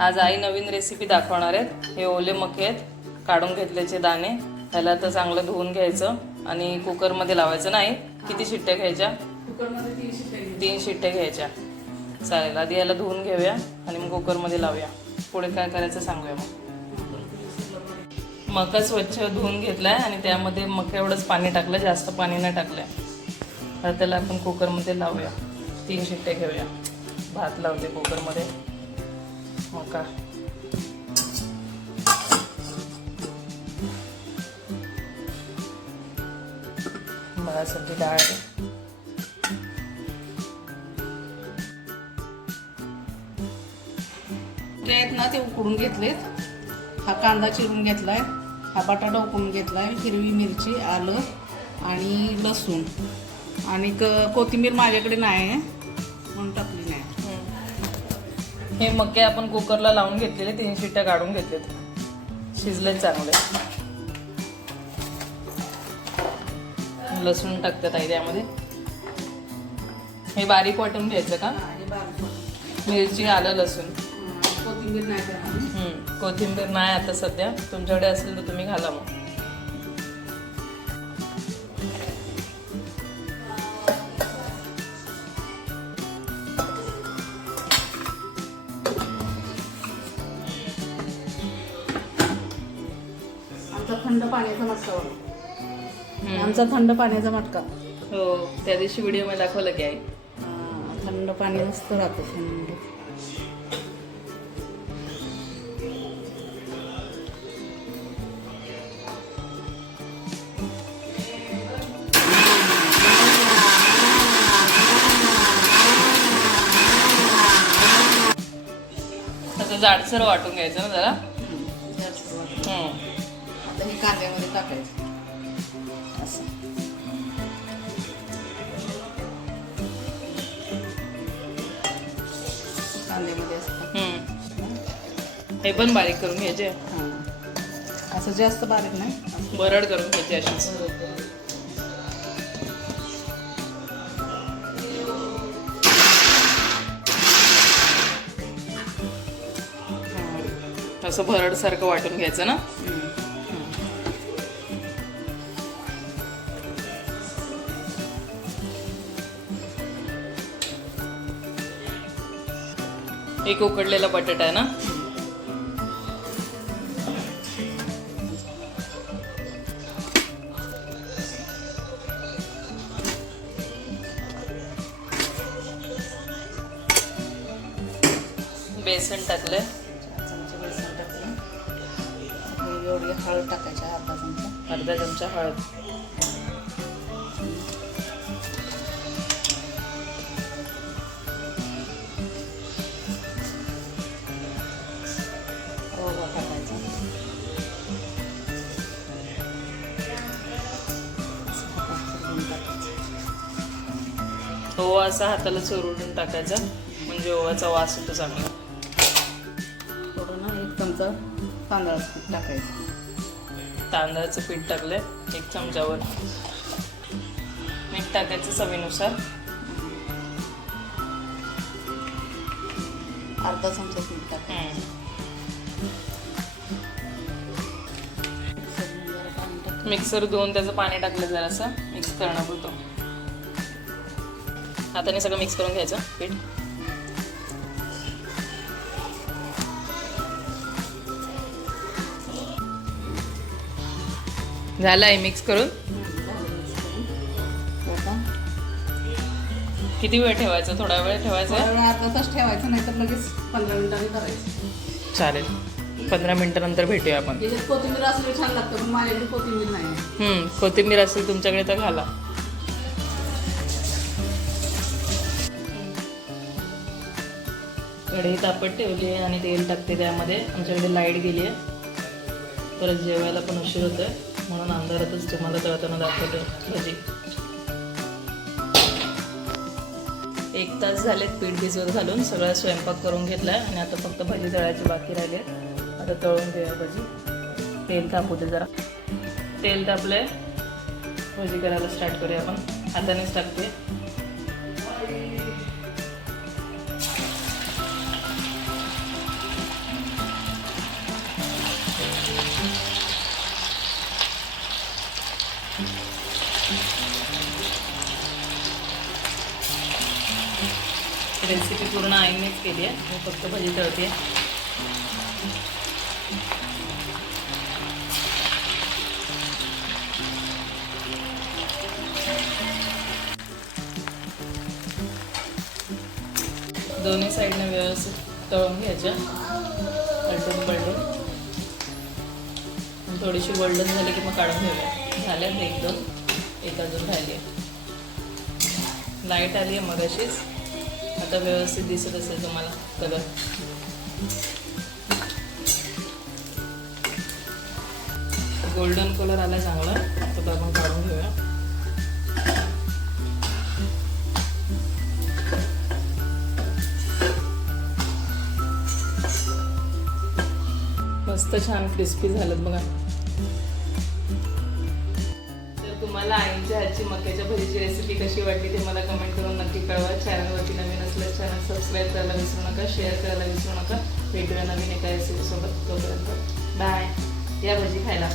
आज आई नवीन रेसिपी दाखवणार आहेत. हे ओले मके आहेत. काढून घेतल्याचे दाणे. त्याला तर चांगलं धुवून घ्यायचं आणि कुकरमध्ये लावायचं नाही. किती शिट्ट्या घ्यायच्या? तीन शिट्ट्या घ्यायच्या. चालेल आधी याला धुवून घेऊया आणि मग कुकरमध्ये लावूया. पुढे काय करायचं सांगूया मग. मका स्वच्छ धुवून घेतलाय आणि त्यामध्ये मका एवढंच पाणी टाकलं जास्त पाणी नाही टाकलंय. तर त्याला आपण कुकरमध्ये लावूया. तीन शिट्ट्या घेऊया. भात लावते कुकरमध्ये. मका मगासाठी डाळ आहे. जे आहेत ना ते उकडून घेतलेत. हा कांदा चिरून घेतलाय. हा बटाटा उकडून घेतलाय हिरवी मिरची आलं आणि लसूण. आणि क कोथिंबीर माझ्याकडे नाही आहे. म्हणून टाकली. हे मके आपण कुकरला लावून घेतलेले तीन शिट्ट्या काढून घेतलेत. शिजले चांगले. लसूण टाकतात आई त्यामध्ये. हे बारीक वाटून घ्यायचं का? मिरची आलं लसूण. कोथिंबीर नाही कोथिंबीर नाही आता सध्या. तुमच्याकडे असेल तर तुम्ही घाला मग. थंड पाण्याचा मटका बनव आमचा थंड पाण्याचा मटका. हो त्या दिवशी व्हिडिओमध्ये दाखवलं की आई. हा, थंड पाणी मस्त राहतं थंड. जाडसर वाटून घ्यायचं ना जरा. कांद्यामध्ये टाकायचं. असं. कांद्यामध्ये. हे पण बारीक करून घ्यायचे. असं जास्त बारीक नाही. बरड करून घ्यायचे अशीच हां. असं भरडसारखं वाटून घ्यायचं ना? एक उकडलेला बटाटा आहे ना? बेसन टाकलंय. बेसन टाकलं आणि एवढी हळद टाकायची अर्धा चमचा. अर्धा चमचा हळद. ओवा असा हाताला चोरून टाकायचा. म्हणजे ओवाचा वास होतो चांगला. थोडं ना एक चमचा तांदळाचं पीठ टाकायचं. तांदळाचं पीठ टाकलंय एक चमचावर. मीठ टाकायचं चवीनुसार. अर्धा चमचा पीठ टाकायचं. मिक्सर धुवून त्याचं पाणी टाकलं जरासं मिक्स करणं पुरतं हाताने सगळं मिक्स करून घ्यायचं पीठ. झालं आहे मिक्स करून. किती वेळ ठेवायचं? थोडा वेळ ठेवायचा? अर्धा तास ठेवायचं नाही तर लगेच पंधरा मिनिटांनी करायचं. चालेल. पंधरा मिनिटानंतर भेटूया आपण. कोथिंबीर असली छान लागतं पण माझ्याकडे कोथिंबीर नाही कोथिंबीर असेल तुमच्याकडे तर घाला. कढई तापत ठेवली आहे आणि तेल टाकते त्यामध्ये. आमच्याकडे लाइट गेली आहे. परत जेवायला पण उशीर होतोय. म्हणून अंधारातच तुम्हाला तळताना दाखवतो भजी. एक तास झालेत पीठ भिजवत घालून. सगळा स्वयंपाक करून घेतलाय आणि आता फक्त भजी तळायची बाकी राहिली आता तळून घेऊया भजी. तेल तापू दे जरा. तेल तापलंय. भजी करायला स्टार्ट करूया आपण. हातानेच टाकते. रेसिपी पूर्ण आईनेच केली आहे. मी फक्त भजी तळते. दोन्ही साईडनं व्यवस्थित तळून घ्यायच्या. पलटून पलटून. थोडीशी गोल्डन झाली की मग काढून घेऊया. झाल्यात एक दोन. एक अजून राहिली. आहे लाइट आली आहे मग अशीच आता व्यवस्थित दिसत असेल तुम्हाला कलर गोल्डन कलर आला चांगला. तर आपण काढून घेऊया. मस्त छान क्रिस्पी झालं बघा. तुम्हाला आईच्या हातची मक्याच्या भजीची रेसिपी कशी वाटली ते मला कमेंट करून नक्की कळवा. चॅनलवरती नवीन असल्यास चॅनल सबस्क्राईब करायला विसरू नका शेअर करायला विसरू नका. भेटूया नवीन एका रेसिपीसोबत तोपर्यंत बाय या भजी खायला.